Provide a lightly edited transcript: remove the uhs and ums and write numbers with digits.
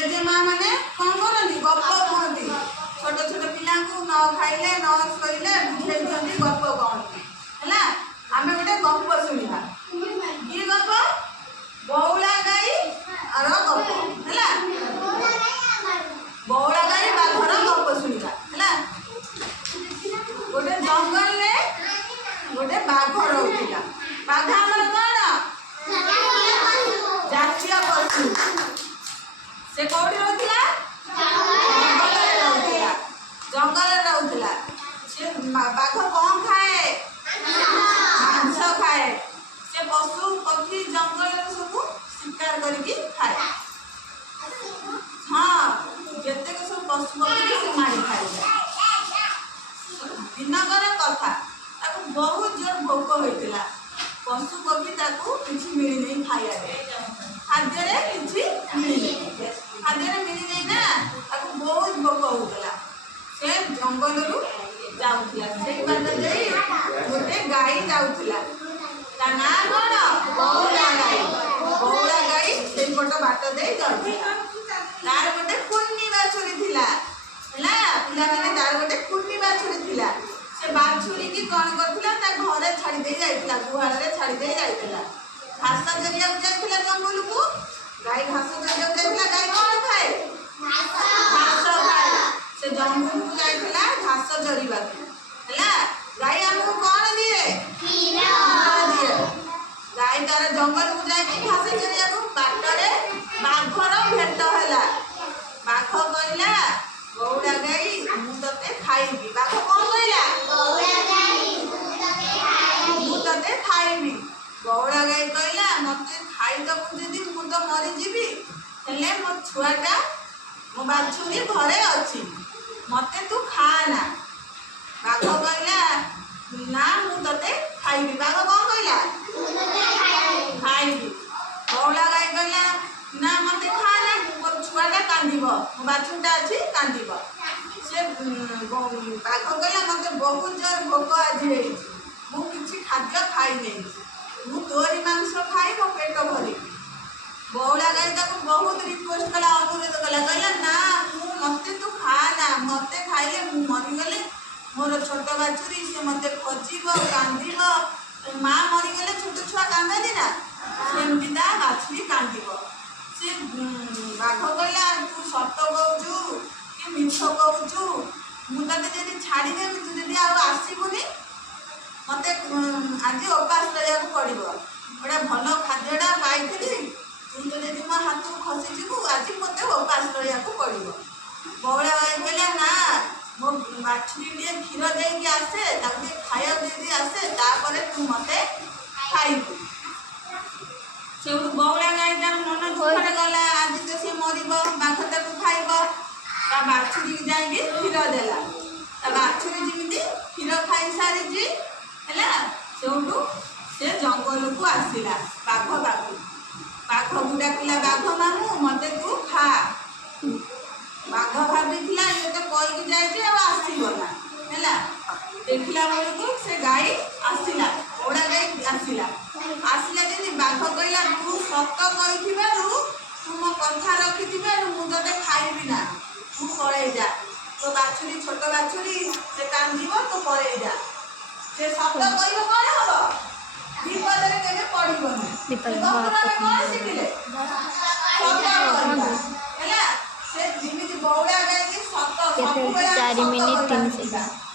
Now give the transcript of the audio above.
जेजेमा मैंने कौन करती गप कहती छोट छोट पिला न खाइले न शोले बुझे दिखती गप कहती है आम गोटे गप शुणा ये गप बौला गाई और गप है बौला गाई बाघर गप शुणा है गोटे जंगल में गोटे बाघ रोला बाघ आमर कौन जातीय पशु से कौटी रोला जंगल रोला से बाघ कौन खाए मांस खाए से पशु पक्षी जंगल सब शिकार करके खाए हाँ जिते सब पशु पक्षी से मारी खाए दिनकर कथा बहुत जोर भोक होता पशु पक्षी किसी मिली नहीं खाया खाद्य किसी मिली खाद्य मिली ना बहुत भोक होता से जंगल जाऊला से गोटे गाई जाऊला ना कौन बौला गाई से पट बाट दे जाऊला तार गोटे कुन्नी बाछुरी थिला ना पिला माने तार गोटे कुन्नी बाछुरी थिला से बाछुरी की कौन करथिला ता घरे छाड़ी दे जाइतिला गुहाल रे छाड़ी दे जाइतिला घास जरिया जाइतिला जंगल को गाय घास जरिया जाइतिला गाय कौन खाए घास खाए से जंगल को जाइतिला घास जरिबा हैला गाय हमको कौन दिए क्षीर दिए गाय तार जंगल को जाई घास जरिया को बाटरे बाघर भेट हैला बाघ कहला बौला गाई मु तते खाइबी बाघ कौन कहला मुझे खाइबी बौला गाई कहला मत खाईदबू जदि मु तो मरी जीवी हेले मो छुआटा मो बाछुरी घरे अच्छी मत तू खाना बाघ कहला ना मु तते खाइबी बाघ कौन कहला खाइबी बौला गाई कहला ना मत खाना मोर छुआटा कांदिब मो बाछुरीटा अच्छी कांदिब से बाघ कहला मत बहुत जोर भोक आज मु किसी खाद्य खाई नहीं मु तोरी मांस खाई मो पेट भरी बौला गाई बहुत रिक्वेस्ट कला अनुरोध कला कहला ना मत तू खाना मत खाइले मु मरीगले मोर छोट बाछुरी से मत खोजब कांदिब माँ मरीगले छोट छुआ कांदी ना सेमती ता बाछुरी कांदिब से बाघ कहला तू सत कहूचु कि मिछ कहूचु मु तते जदि छाड़ी देबी तू जदि आसबुनी मत आज उपास रहा पड़ो गोटे भल खाद्यटा पाई तू तो जब मो हाथ को खसीजु आज मत उपास रहा पड़ो बौला गाई कहला ना मो बाछुरी टे क्षीर देकी आसे खाया दे आसे तापर तू मत खाइबू से बौला गाई तार मन दुखरे गला आज तो सी मरब बाघ ताको खाइब ता बाछुरी जाइए क्षीर देला ता बाछुरी जमी क्षीर खाई सारी है से जंगल को आसला बाघ बाघ को डाकिला बाघ मामू मत तू खा बाघ भाभी ये तो कहीकि जाए आसगला है देखला बेलू से गाई आसला बौला गाई आसला आसला जमी बाघ कहला तू सत कही तू मो कथा रखी मुझे खाइबी ना तू पलि जा तो बाछुरी छोट बाछुरी से कांदिब तो पलि जा से सत कह कौन हम विपद केवे पड़ोनी कौन शिखिले से जमी बौला गाई सत 4 मिनिट 3 सेकंड।